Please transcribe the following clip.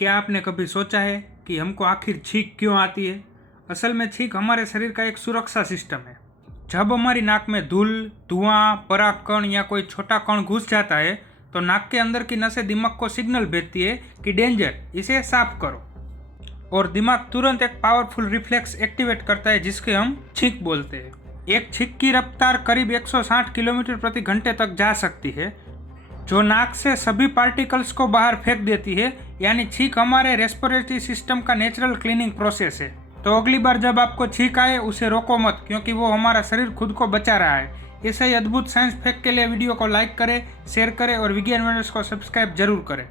क्या आपने कभी सोचा है कि हमको आखिर छींक क्यों आती है? असल में छींक हमारे शरीर का एक सुरक्षा सिस्टम है। जब हमारी नाक में धूल, धुआं, परागकण या कोई छोटा कण घुस जाता है तो नाक के अंदर की नसें दिमाग को सिग्नल भेजती है कि डेंजर, इसे साफ करो। और दिमाग तुरंत एक पावरफुल रिफ्लेक्स एक्टिवेट करता है जिसके हम छींक बोलते हैं। एक छींक की रफ्तार करीब 160 किलोमीटर प्रति घंटे तक जा सकती है, जो नाक से सभी पार्टिकल्स को बाहर फेंक देती है। यानी छींक हमारे रेस्पिरेटरी सिस्टम का नेचुरल क्लीनिंग प्रोसेस है। तो अगली बार जब आपको छींक आए उसे रोको मत, क्योंकि वो हमारा शरीर खुद को बचा रहा है। ऐसे ही अद्भुत साइंस फैक्ट के लिए वीडियो को लाइक करें, शेयर करें और विज्ञान वीडियोस को सब्सक्राइब जरूर करें।